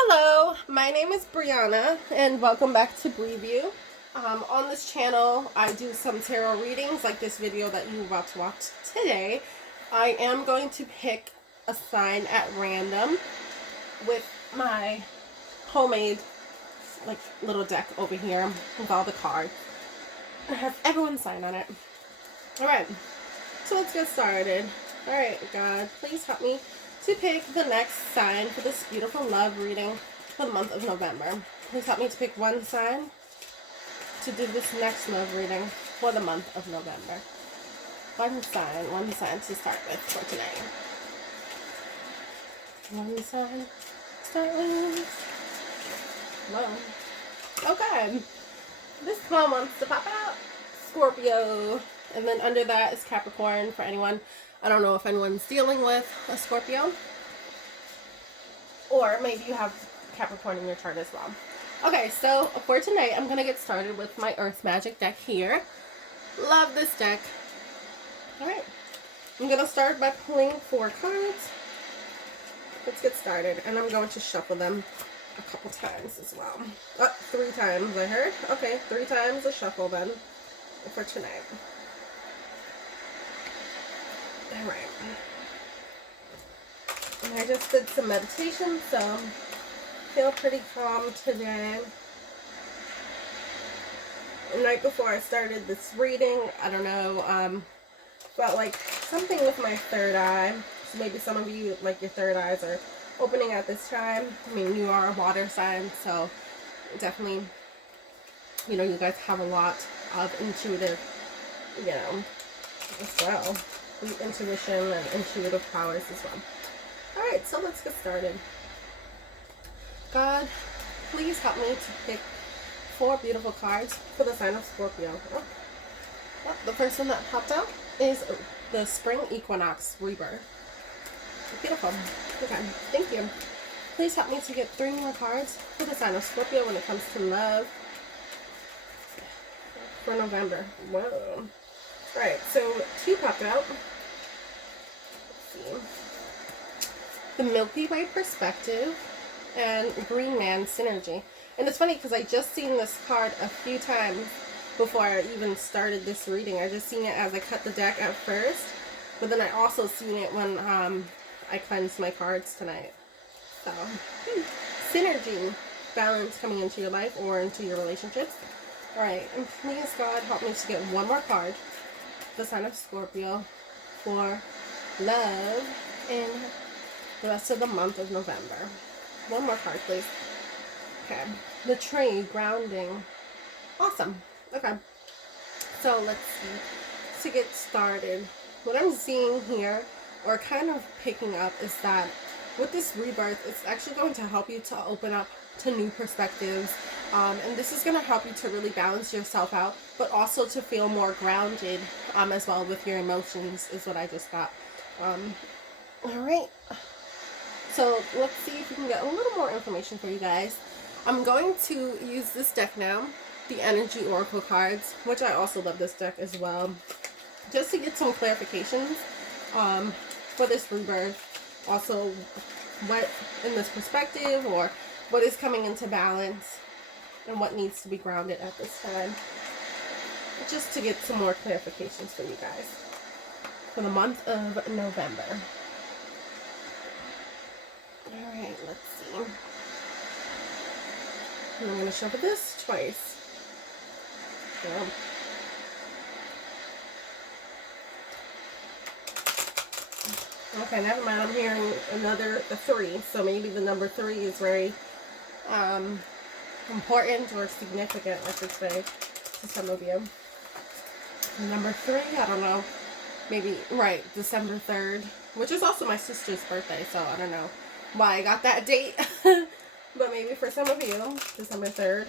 Hello, my name is Brianna and welcome back to Briy View. On this channel, I do some tarot readings like this video that you're about to watch today. I am going to pick a sign at random with my homemade like little deck over here with all the cards. I have everyone's sign on it. Alright, so let's get started. Alright, God, please help me to pick the next sign for this beautiful love reading for the month of November. Please help me to pick one sign to do this next love reading for the month of November. One sign to start with for today. One sign to start with. Whoa. Okay. This one wants to pop out. Scorpio. And then under that is Capricorn for anyone. I don't know if anyone's dealing with a Scorpio. Or maybe you have Capricorn in your chart as well. Okay, so for tonight, I'm going to get started with my Earth Magic deck here. Love this deck. Alright. I'm going to start by pulling 4 cards. Let's get started. And I'm going to shuffle them a couple times as well. 3 times I heard. Okay, 3 times a shuffle then for tonight. Alright. And I just did some meditation, so feel pretty calm today. The night before I started this reading, I don't know, felt like something with my third eye. So maybe some of you, like your third eyes are opening at this time. I mean, you are a water sign, so definitely, you know, you guys have a lot of intuitive, you know, as well. Intuition and intuitive powers as well. Alright, so let's get started. God, please help me to pick 4 beautiful cards for the sign of Scorpio. Oh, the first one that popped out is the Spring Equinox Rebirth. Beautiful. Okay, thank you. Please help me to get 3 more cards for the sign of Scorpio when it comes to love for November. Whoa. Alright, so 2 popped out. Let's see. The Milky Way Perspective and Green Man Synergy. And it's funny because I just seen this card a few times before I even started this reading. I just seen it as I cut the deck at first, but then I also seen it when I cleansed my cards tonight. So, synergy, balance coming into your life or into your relationships. Alright, and please God help me to get 1 more card. The sign of Scorpio for love in the rest of the month of November. 1 more card, please. Okay. The Tree, grounding. Awesome. Okay. So let's see. To get started, what I'm seeing here, or kind of picking up, is that with this rebirth, it's actually going to help you to open up to new perspectives. And this is going to help you to really balance yourself out, but also to feel more grounded as well with your emotions, is what I just got. Alright. So let's see if we can get a little more information for you guys. I'm going to use this deck now, the Energy Oracle cards, which I also love this deck as well, just to get some clarifications for this rebirth. Also, what in this perspective, or what is coming into balance, and what needs to be grounded at this time. Just to get some more clarifications for you guys for the month of November. Alright, let's see. And I'm going to shuffle this twice. So. Okay, never mind. I'm hearing another 3. So maybe the number 3 is very important or significant, I should say, to some of you. Number 3, I don't know. Maybe, right, December 3rd, which is also my sister's birthday, so I don't know why I got that date. But maybe for some of you, December 3rd,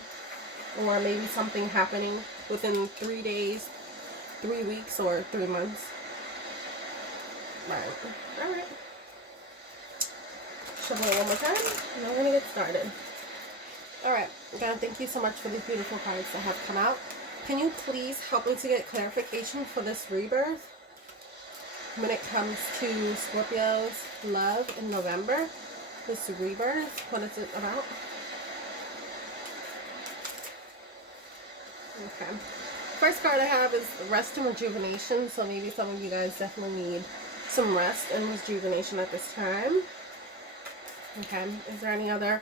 or maybe something happening within 3 days, 3 weeks, or 3 months. Right. Alright. Shuffle it 1 more time, and I'm going to get started. Alright, again, thank you so much for these beautiful cards that have come out. Can you please help me to get clarification for this rebirth when it comes to Scorpio's love in November? This rebirth, what is it about? Okay. First card I have is rest and rejuvenation. So maybe some of you guys definitely need some rest and rejuvenation at this time. Okay. Is there any other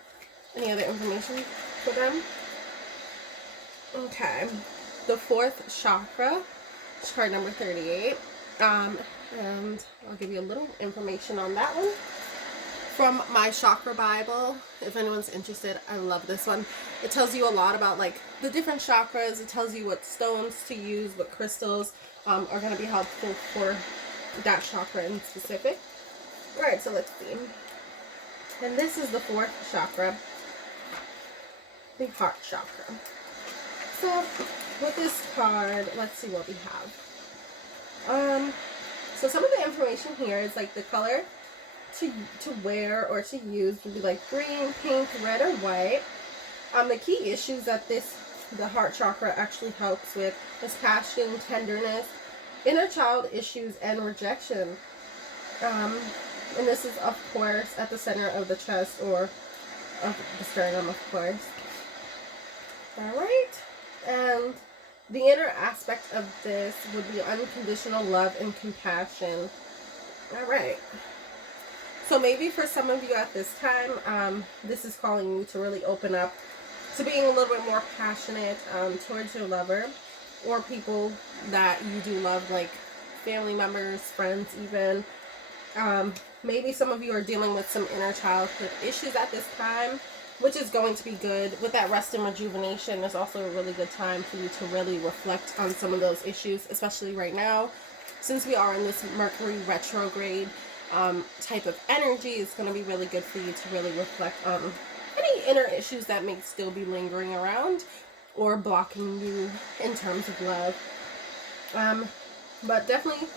information for them? Okay. The fourth chakra, card number 38. And I'll give you a little information on that one from my chakra Bible. If anyone's interested, I love this one. It tells you a lot about like the different chakras. It tells you what stones to use, what crystals are going to be helpful for that chakra in specific. All right, so let's see. And this is the fourth chakra, the heart chakra. So with this card, let's see what we have. So some of the information here is like the color to wear or to use would be like green, pink, red, or white. The key issues that the heart chakra actually helps with is passion, tenderness, inner child issues, and rejection. And this is, of course, at the center of the chest or of the sternum, of course. Alright. And the inner aspect of this would be unconditional love and compassion. Alright. So maybe for some of you at this time, this is calling you to really open up to being a little bit more passionate towards your lover or people that you do love, like family members, friends even. Maybe some of you are dealing with some inner childhood issues at this time, which is going to be good. With that rest and rejuvenation, it's also a really good time for you to really reflect on some of those issues, especially right now. Since we are in this Mercury retrograde type of energy, it's going to be really good for you to really reflect on any inner issues that may still be lingering around or blocking you in terms of love. But definitely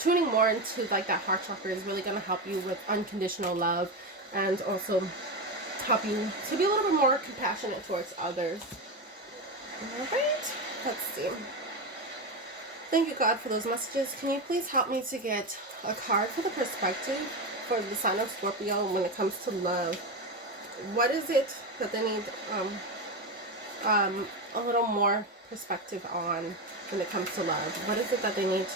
tuning more into like that heart chakra is really going to help you with unconditional love and also help you to be a little bit more compassionate towards others. Alright, let's see. Thank you, God, for those messages. Can you please help me to get a card for the perspective for the sign of Scorpio when it comes to love? What is it that they need a little more perspective on when it comes to love? What is it that they need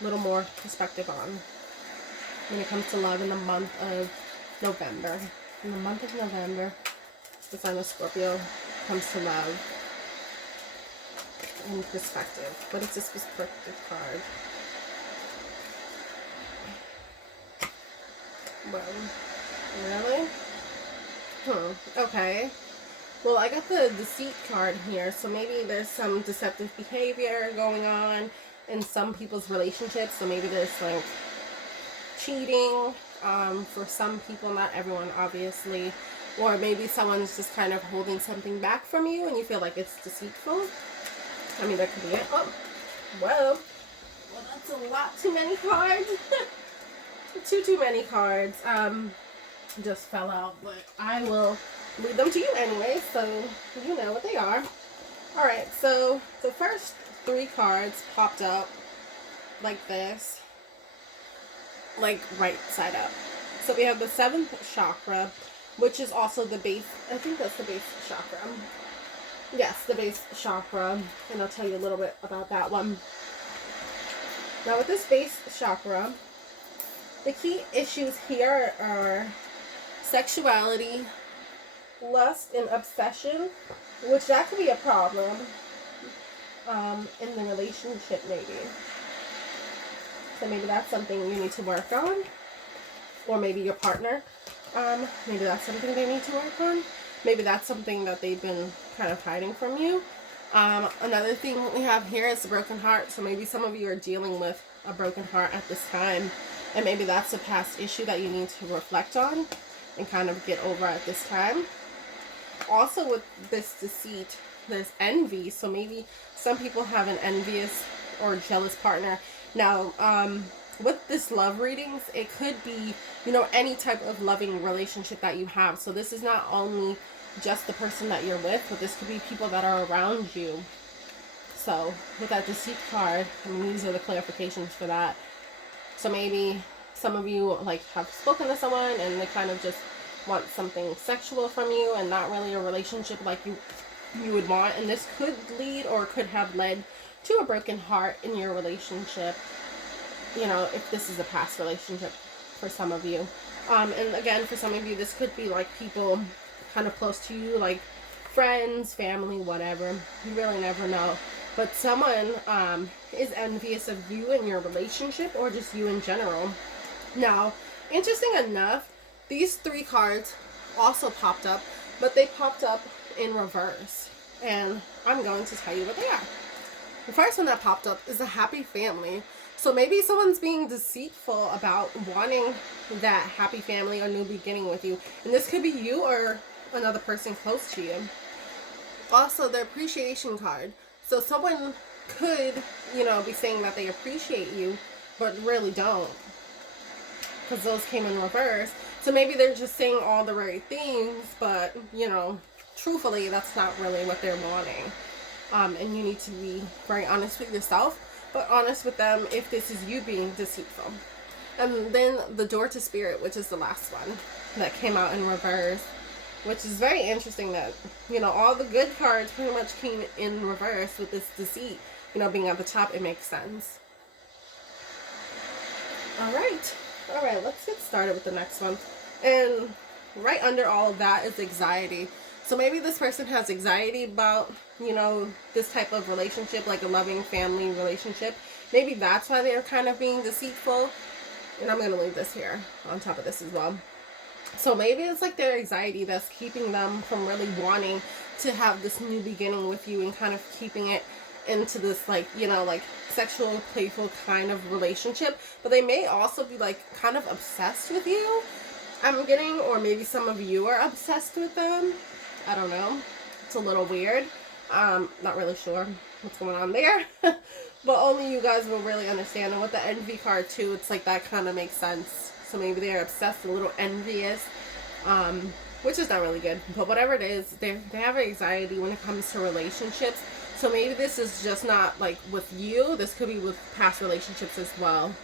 a little more perspective on when it comes to love in the month of November? In the month of November, the sign of Scorpio comes to love and perspective. What is this perspective card? Well, really? Okay. Well, I got the deceit card here, so maybe there's some deceptive behavior going on in some people's relationships. So maybe there's like cheating for some people, not everyone, obviously. Or maybe someone's just kind of holding something back from you and you feel like it's deceitful. I mean, that could be it. Oh, well, that's a lot too many cards. too many cards. Just fell out, but I will read them to you anyway, so you know what they are. Alright, so the first three cards popped up like this, like right side up. So we have the 7th chakra, which is also the base, I think that's the base chakra. Yes, the base chakra, and I'll tell you a little bit about that one. Now with this base chakra, the key issues here are sexuality, lust, and obsession, which that could be a problem in the relationship maybe. So maybe that's something you need to work on, or maybe your partner, maybe that's something they need to work on. Maybe that's something that they've been kind of hiding from you. Another thing we have here is the broken heart. So maybe some of you are dealing with a broken heart at this time, and maybe that's a past issue that you need to reflect on and kind of get over at this time. Also with this deceit, there's envy. So maybe some people have an envious or jealous partner. Now, with this love readings, it could be, you know, any type of loving relationship that you have. So this is not only just the person that you're with, but this could be people that are around you. So with that deceit card, I mean, these are the clarifications for that. So maybe some of you like have spoken to someone and they kind of just want something sexual from you and not really a relationship like you would want. And this could lead or could have led to a broken heart in your relationship, you know, if this is a past relationship for some of you. And again, for some of you, this could be like people kind of close to you, like friends, family, whatever. You really never know. But someone is envious of you and your relationship, or just you in general. Now, interesting enough, these 3 cards also popped up, but they popped up in reverse. And I'm going to tell you what they are. The first one that popped up is a happy family. So maybe someone's being deceitful about wanting that happy family or new beginning with you. And this could be you or another person close to you. Also, the appreciation card. So someone could, you know, be saying that they appreciate you, but really don't. Because those came in reverse. So maybe they're just saying all the right things, but, you know, truthfully, that's not really what they're wanting. And you need to be very honest with yourself, but honest with them if this is you being deceitful. And then the door to spirit, which is the last one that came out in reverse, which is very interesting that, you know, all the good cards pretty much came in reverse with this deceit, you know, being at the top. It makes sense. All right, let's get started with the next one. And right under all of that is anxiety. So maybe this person has anxiety about, you know, this type of relationship, like a loving family relationship. Maybe that's why they're kind of being deceitful. And I'm going to leave this here on top of this as well. So maybe it's like their anxiety that's keeping them from really wanting to have this new beginning with you and kind of keeping it into this, like, you know, like sexual, playful kind of relationship. But they may also be like kind of obsessed with you, I'm getting, or maybe some of you are obsessed with them. I don't know. It's a little weird. Not really sure what's going on there. But only you guys will really understand. And with the envy card too, it's like that kind of makes sense. So maybe they're obsessed, a little envious, which is not really good. But whatever it is, they have anxiety when it comes to relationships. So maybe this is just not like with you. This could be with past relationships as well.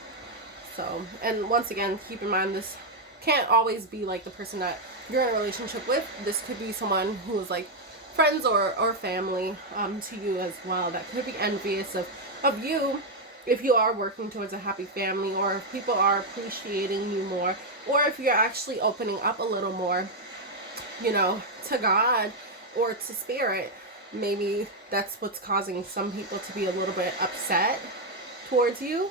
So, and once again, keep in mind this can't always be like the person that you're in a relationship with. This could be someone who is like friends or family to you as well, that could be envious of you if you are working towards a happy family, or if people are appreciating you more, or if you're actually opening up a little more, you know, to God or to spirit. Maybe that's what's causing some people to be a little bit upset towards you.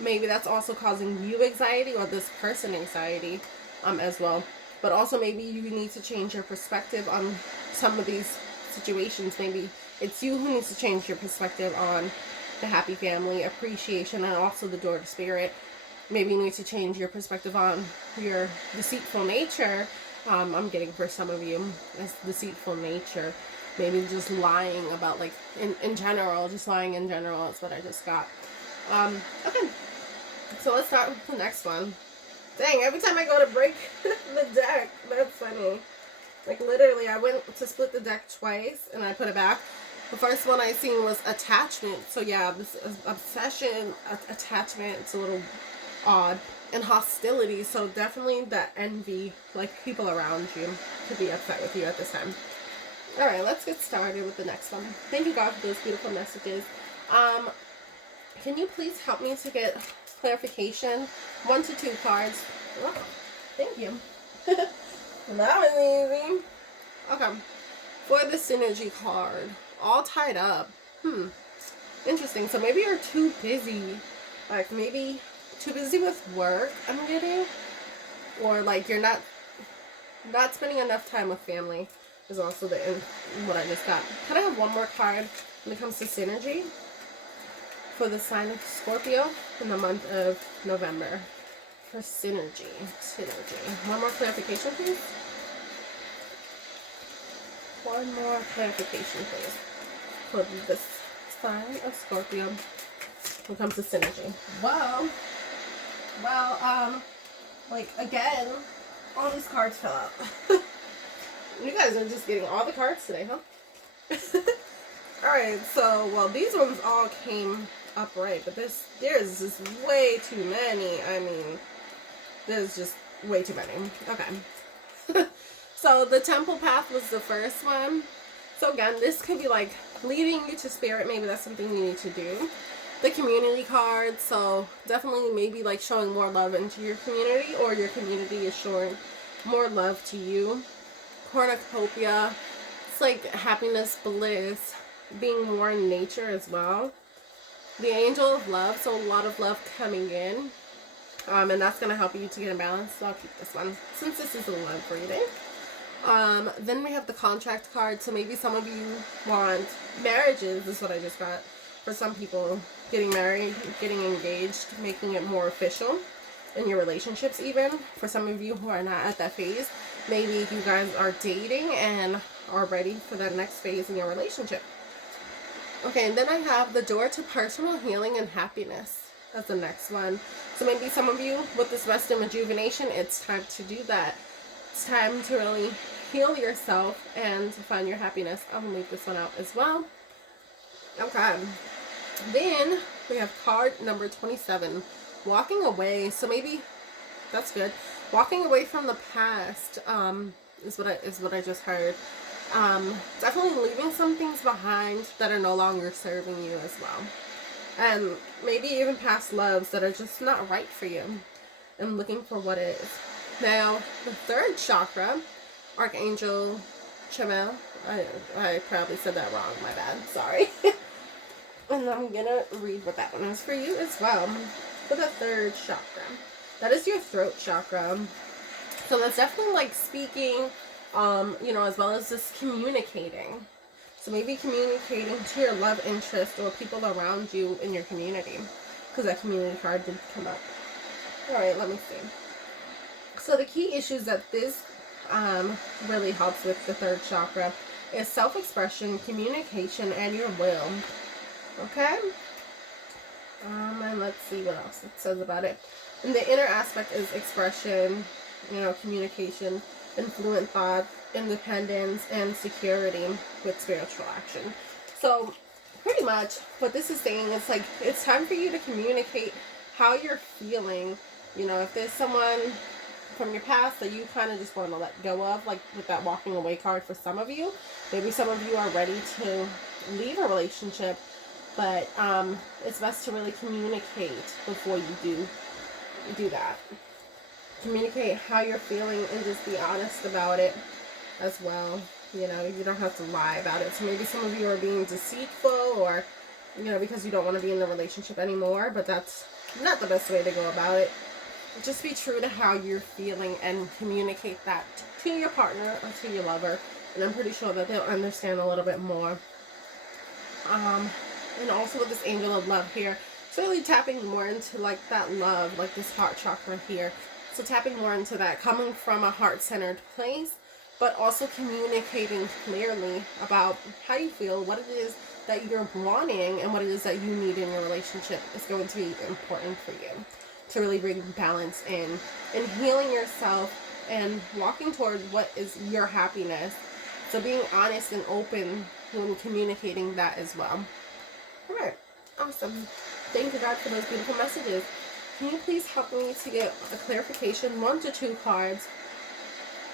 Maybe that's also causing you anxiety, or this person anxiety as well. But also maybe you need to change your perspective on some of these situations. Maybe it's you who needs to change your perspective on the happy family, appreciation, and also the door to spirit. Maybe you need to change your perspective on your deceitful nature. I'm getting for some of you as deceitful nature. Maybe just lying about, like, in general, just lying in general is what I just got. Okay, so let's start with the next one. Dang, every time I go to break the deck, that's funny. Like, literally, I went to split the deck twice, and I put it back. The first one I seen was attachment. So, yeah, this is obsession, attachment, it's a little odd. And hostility, so definitely that envy, like people around you could be upset with you at this time. Alright, let's get started with the next one. Thank you, God, for those beautiful messages. Can you please help me to get clarification? 1 to 2 cards. Oh, thank you. That was easy. Okay. For the synergy card, all tied up. Interesting. So maybe you're too busy. Like, maybe too busy with work, I'm getting. Or, like, you're not spending enough time with family is also what I just got. Can I have one more card when it comes to synergy? For the sign of Scorpio in the month of November. For synergy. One more clarification, please. One more clarification, please. For this sign of Scorpio when it comes to synergy. Well, like, again, all these cards fell out. You guys are just getting all the cards today, huh? Alright, so, well, these ones all came upright, but there's just way too many. I mean, there's just way too many. Okay. So the temple path was the first one. So again, this could be like leading you to spirit. Maybe that's something you need to do. The community card. So definitely maybe like showing more love into your community, or your community is showing more love to you. Cornucopia. It's like happiness, bliss, being more in nature as well. The angel of love. So a lot of love coming in. And that's going to help you to get in balance. So I'll keep this one since this is a love reading. Then we have the contract card. So maybe some of you want marriages. This is what I just got. For some people, getting married, getting engaged, making it more official in your relationships even. For some of you who are not at that phase, maybe you guys are dating and are ready for that next phase in your relationship. Okay, and then I have the door to personal healing and happiness. That's the next one. So maybe some of you with this rest and rejuvenation, it's time to do that. It's time to really heal yourself and to find your happiness. I'm going to leave this one out as well. Okay. Then we have card number 27. Walking away. So maybe that's good. Walking away from the past is what I just heard. Definitely leaving some things behind that are no longer serving you as well. And maybe even past loves that are just not right for you, and looking for what is. Now, the third chakra, Archangel Chamuel. I probably said that wrong, my bad, sorry. And I'm gonna read what that one is for you as well. For the third chakra, that is your throat chakra. So that's definitely like speaking, you know, as well as just communicating. So maybe communicating to your love interest or people around you in your community, because that community card did come up. Alright, let me see. So the key issues that this really helps with the third chakra is self-expression, communication, and your will. Okay? And let's see what else it says about it. And the inner aspect is expression, you know, communication, influent thought, independence, and security with spiritual action. So pretty much what this is saying is like, it's time for you to communicate how you're feeling. You know, if there's someone from your past that you kind of just want to let go of, like with that walking away card for some of you, maybe some of you are ready to leave a relationship, but it's best to really communicate before you do that. Communicate how you're feeling and just be honest about it as well. You know, you don't have to lie about it. So maybe some of you are being deceitful, or, you know, because you don't want to be in the relationship anymore, but that's not the best way to go about it. Just be true to how you're feeling and communicate that to your partner or to your lover, and I'm pretty sure that they'll understand a little bit more. And also with this angel of love here, it's really tapping more into like that love, like this heart chakra here. So tapping more into that, coming from a heart-centered place, but also communicating clearly about how you feel, what it is that you're wanting, and what it is that you need in your relationship is going to be important for you to really bring balance in and healing yourself and walking toward what is your happiness. So being honest and open when communicating that as well. All right, awesome. Thank you, God, for those beautiful messages. Can you please help me to get a clarification, 1 to 2 cards,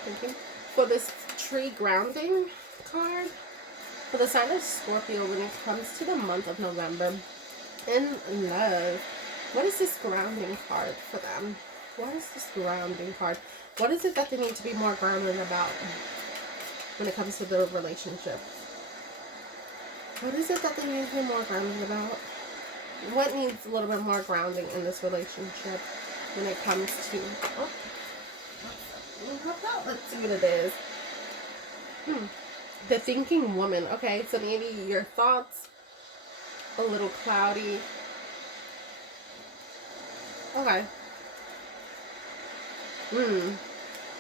thank you, for this tree grounding card for the sign of Scorpio when it comes to the month of November in love? What is this grounding card for them? What is this grounding card? What is it that they need to be more grounded about when it comes to their relationship? What is it that they need to be more grounded about? What needs a little bit more grounding in this relationship when it comes to... Oh, let's see what it is. The thinking woman. Okay, so maybe your thoughts a little cloudy. Okay.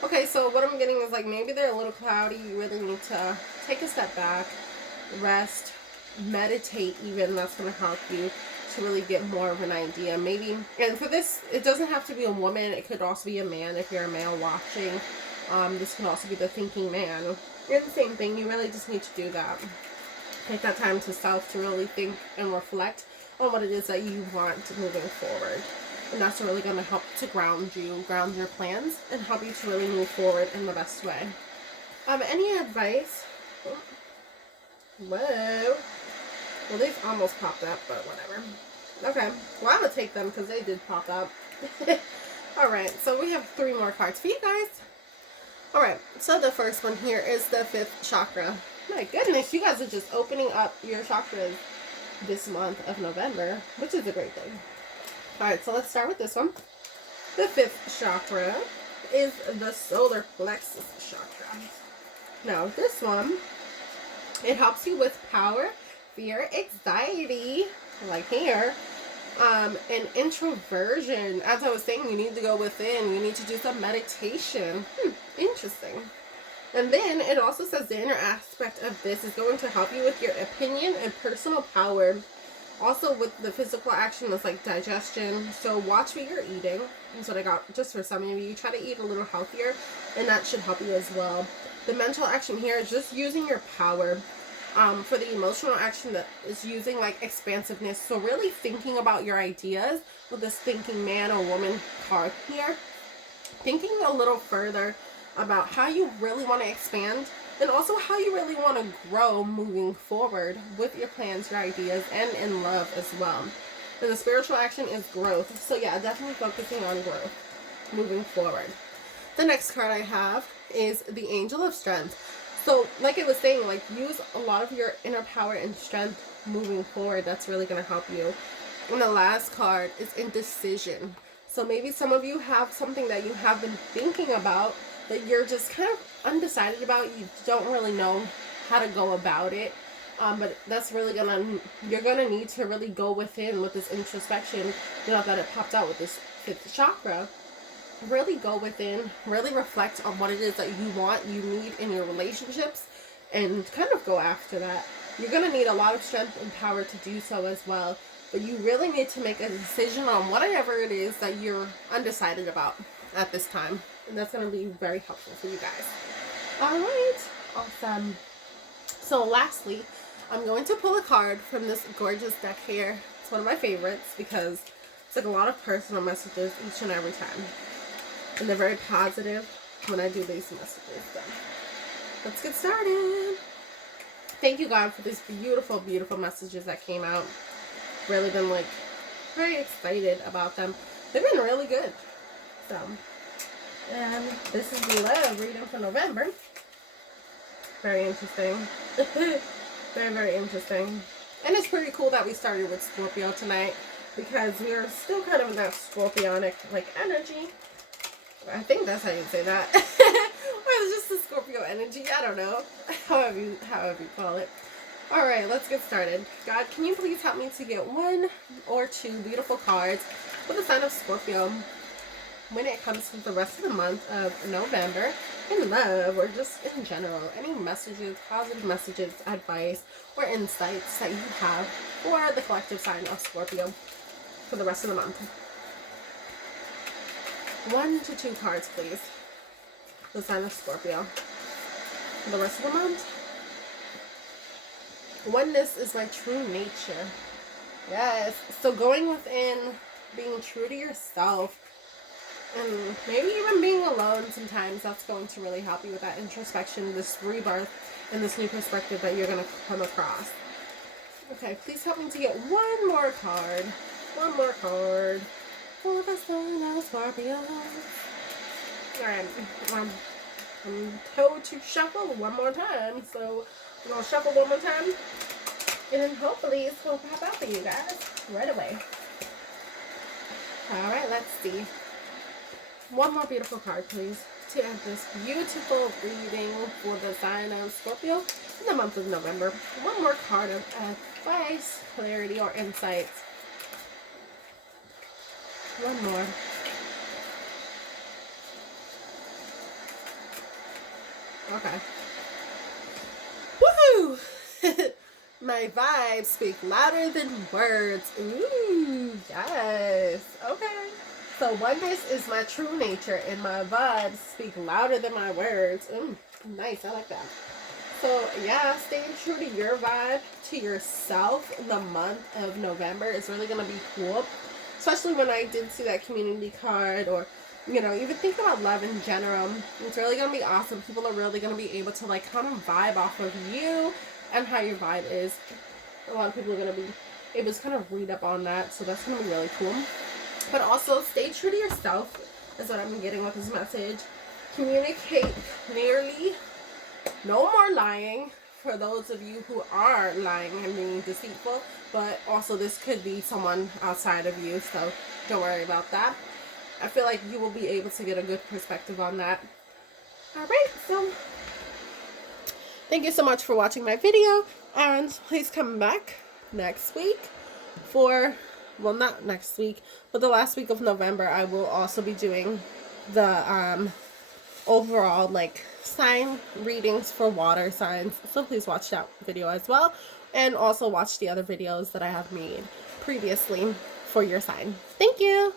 Okay, so what I'm getting is like maybe they're a little cloudy. You really need to take a step back, rest, meditate even. That's going to help you to really get more of an idea. Maybe, and for this, it doesn't have to be a woman. It could also be a man if you're a male watching. This can also be the thinking man. You're the same thing. You really just need to do that. Take that time to self to really think and reflect on what it is that you want moving forward. And that's really going to help to ground your plans, and help you to really move forward in the best way. Any advice? Whoa. Well, these almost popped up, but whatever. Okay. Well, I'm going to take them because they did pop up. Alright, so we have 3 more cards for you guys. Alright, so the first one here is the 5th chakra. My goodness, you guys are just opening up your chakras this month of November, which is a great thing. Alright, so let's start with this one. The 5th chakra is the solar plexus chakra. Now, this one, it helps you with power, fear, anxiety, like here, and introversion. As I was saying, you need to go within. You need to do some meditation. Interesting. And then it also says the inner aspect of this is going to help you with your opinion and personal power. Also with the physical action, it's like digestion. So watch what you're eating. That's what I got just for some of you. You try to eat a little healthier, and that should help you as well. The mental action here is just using your power. For the emotional action, that is using like expansiveness. So really thinking about your ideas with this thinking man or woman card here. Thinking a little further about how you really want to expand, and also how you really want to grow moving forward with your plans, your ideas, and in love as well. And the spiritual action is growth. So yeah, definitely focusing on growth moving forward. The next card I have is the Angel of Strength. So like I was saying, like use a lot of your inner power and strength moving forward. That's really going to help you. And the last card is Indecision. So maybe some of you have something that you have been thinking about that you're just kind of undecided about. You don't really know how to go about it. But that's really you're gonna need to really go within with this introspection. You know, that it popped out with this 5th chakra. Really go within, really reflect on what it is that you want, you need in your relationships, and kind of go after that. You're gonna need a lot of strength and power to do so as well. But you really need to make a decision on whatever it is that you're undecided about at this time. And that's going to be very helpful for you guys. Alright, awesome. So lastly, I'm going to pull a card from this gorgeous deck here. It's one of my favorites because it's like a lot of personal messages each and every time. And they're very positive when I do these messages. So let's get started. Thank you, God, for these beautiful, beautiful messages that came out. Really been like very excited about them. They've been really good. So, and this is the love reading for November. Very interesting. Very, very interesting. And it's pretty cool that we started with Scorpio tonight, because we're still kind of in that Scorpionic like energy. I think that's how you say that. Or it's just the Scorpio energy. I don't know. However you call it. Alright, let's get started. God, can you please help me to get 1 or 2 beautiful cards for the sign of Scorpio when it comes to the rest of the month of November, in love, or just in general. Any messages, positive messages, advice, or insights that you have for the collective sign of Scorpio for the rest of the month. 1 to 2 cards, please. The sign of Scorpio for the rest of the month. Oneness is my true nature. Yes. So going within, being true to yourself, and maybe even being alone sometimes, that's going to really help you with that introspection, this rebirth, and this new perspective that you're going to come across. Okay, please help me to get 1 more card. 1 more card for the sign of Scorpio. Alright, I'm told to shuffle 1 more time, so I'm going to shuffle 1 more time, and then hopefully it's going to pop out for you guys right away. Alright, let's see. 1 more beautiful card, please, to end this beautiful reading for the sign of Scorpio in the month of November. 1 more card of advice, clarity, or insights. 1 more. Okay. Woohoo! My vibes speak louder than words. Ooh, yes. Okay. So oneness is my true nature, and my vibes speak louder than my words. Nice. I like that. So yeah, staying true to your vibe, to yourself in the month of November is really going to be cool. Especially when I did see that community card, or, you know, even think about love in general. It's really going to be awesome. People are really going to be able to, like, kind of vibe off of you and how your vibe is. A lot of people are going to be able to kind of read up on that. So that's going to be really cool. But also, stay true to yourself is what I'm getting with this message. Communicate clearly. No more lying for those of you who are lying and being deceitful. But also, this could be someone outside of you, so don't worry about that. I feel like you will be able to get a good perspective on that. Alright, so thank you so much for watching my video. And please come back next week for, well, not next week, but the last week of November. I will also be doing the overall, like, sign readings for water signs. So please watch that video as well. And also watch the other videos that I have made previously for your sign. Thank you.